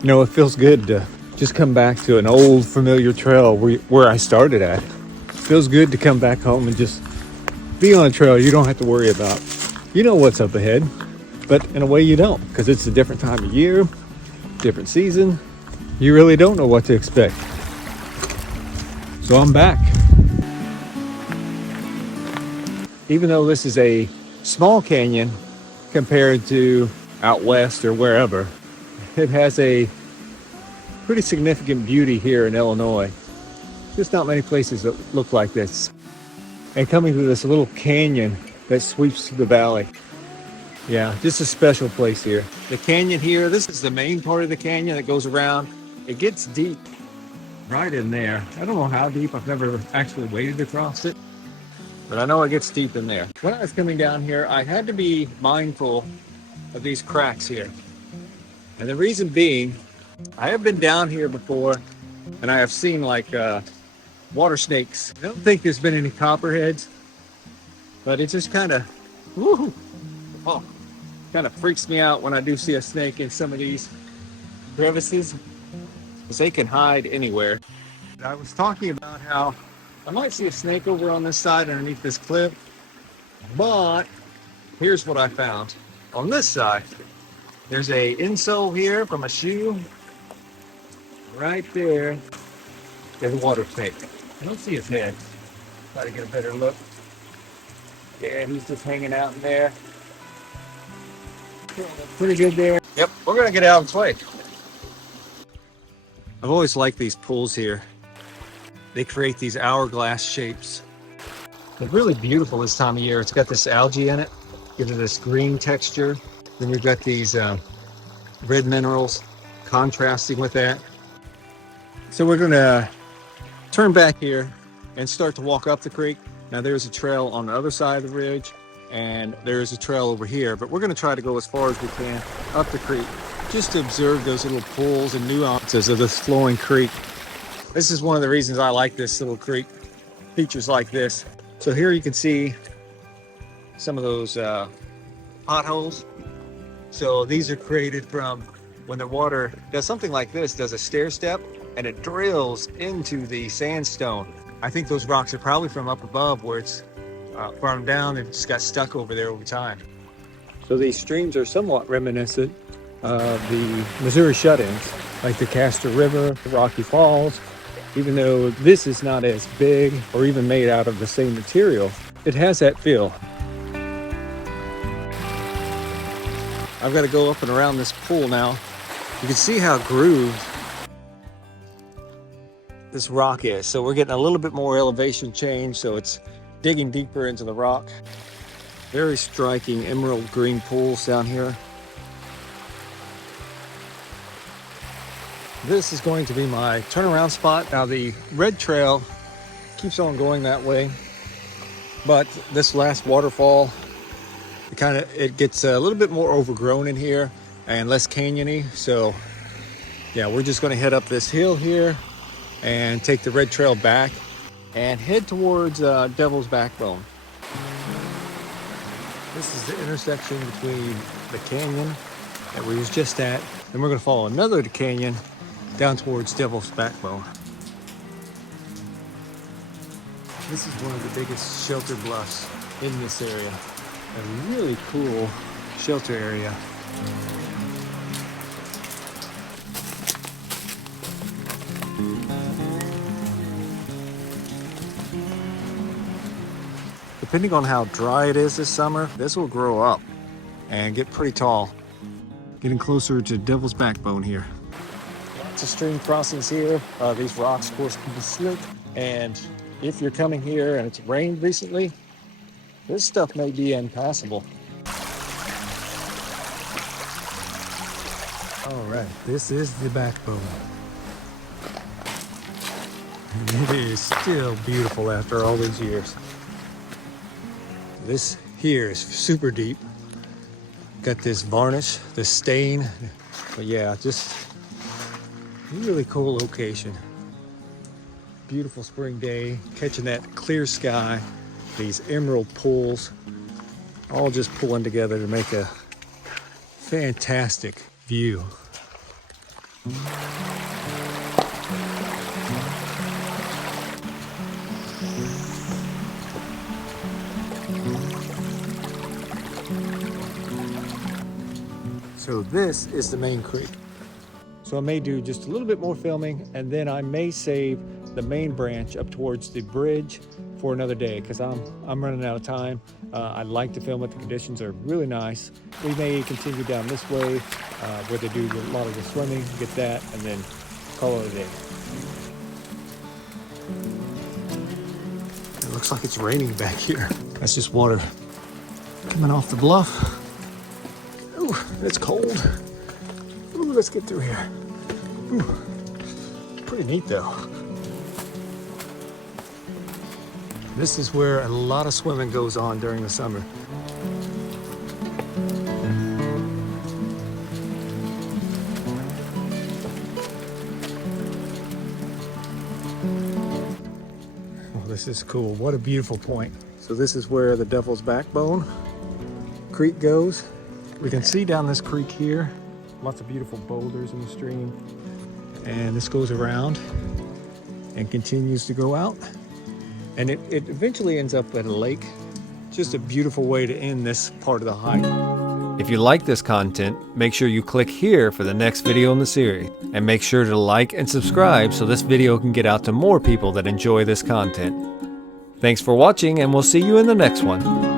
You know, it feels good to just come back to an old familiar trail where I started at. It feels good to come back home and just be on a trail you don't have to worry about. You know what's up ahead, but in a way you don't, because it's a different time of year, different season. You really don't know what to expect. So I'm back. Even though this is a small canyon compared to out west or wherever, it has a pretty significant beauty here in Illinois. There's not many places that look like this. And coming to this little canyon that sweeps through the valley. Yeah, just a special place here. The canyon here, this is the main part of the canyon that goes around. It gets deep right in there. I don't know how deep. I've never actually waded across it, but I know it gets deep in there. When I was coming down here, I had to be mindful of these cracks here. And the reason being, I have been down here before and I have seen like water snakes. I don't think there's been any copperheads, but it just kind of, kind of freaks me out when I do see a snake in some of these crevices, because they can hide anywhere. I was talking about how I might see a snake over on this side underneath this cliff, but here's what I found. On this side, there's a insole here from a shoe. Right there, there's a water snake. I don't see his head. Try to get a better look. Yeah, he's just hanging out in there. Pretty good there. Yep, we're gonna get out of the way. I've always liked these pools here. They create these hourglass shapes. They're really beautiful this time of year. It's got this algae in it, gives it this green texture. Then you've got these red minerals contrasting with that. So we're gonna turn back here and start to walk up the creek. Now there's a trail on the other side of the ridge and there's a trail over here, but we're gonna try to go as far as we can up the creek just to observe those little pools and nuances of this flowing creek. This is one of the reasons I like this little creek, features like this. So here you can see some of those potholes. So these are created from when the water does something like this, does a stair step, and it drills into the sandstone. I think those rocks are probably from up above where it's farmed down and just got stuck over there over time. So these streams are somewhat reminiscent of the Missouri shut-ins, like the Castor River, the Rocky Falls. Even though this is not as big or even made out of the same material, it has that feel. I've got to go up and around this pool now. You can see how grooved this rock is. So we're getting a little bit more elevation change, so it's digging deeper into the rock. Very striking emerald green pools down here. This is going to be my turnaround spot. Now the red trail keeps on going that way, but this last waterfall, it gets a little bit more overgrown in here and less canyony. So yeah, we're just going to head up this hill here and take the red trail back and head towards Devil's Backbone. This is the intersection between the canyon that we was just at, and we're going to follow another canyon down towards Devil's Backbone. This is one of the biggest shelter bluffs in this area. A really cool shelter area. Depending on how dry it is this summer, this will grow up and get pretty tall. Getting closer to Devil's Backbone here. Lots of stream crossings here. These rocks, of course, can be slick. And if you're coming here and it's rained recently, this stuff may be impassable. All right, this is the backbone. And it is still beautiful after all these years. This here is super deep. Got this varnish, this stain. But yeah, just really cool location. Beautiful spring day, catching that clear sky, these emerald pools, all just pulling together to make a fantastic view. So this is the main creek. So I may do just a little bit more filming, and then I may save the main branch up towards the bridge for another day, because I'm running out of time. I'd like to film it. The conditions are really nice. We may continue down this way where they do a lot of the swimming, get that, and then call it a day. It looks like it's raining back here. That's just water coming off the bluff. Ooh, it's cold. Ooh, let's get through here. Ooh, pretty neat though. This is where a lot of swimming goes on during the summer. Oh, this is cool. What a beautiful point. So this is where the Devil's Backbone Creek goes. We can see down this creek here, lots of beautiful boulders in the stream. And this goes around and continues to go out. And it eventually ends up at a lake. Just a beautiful way to end this part of the hike. If you like this content, make sure you click here for the next video in the series. And make sure to like and subscribe so this video can get out to more people that enjoy this content. Thanks for watching, and we'll see you in the next one.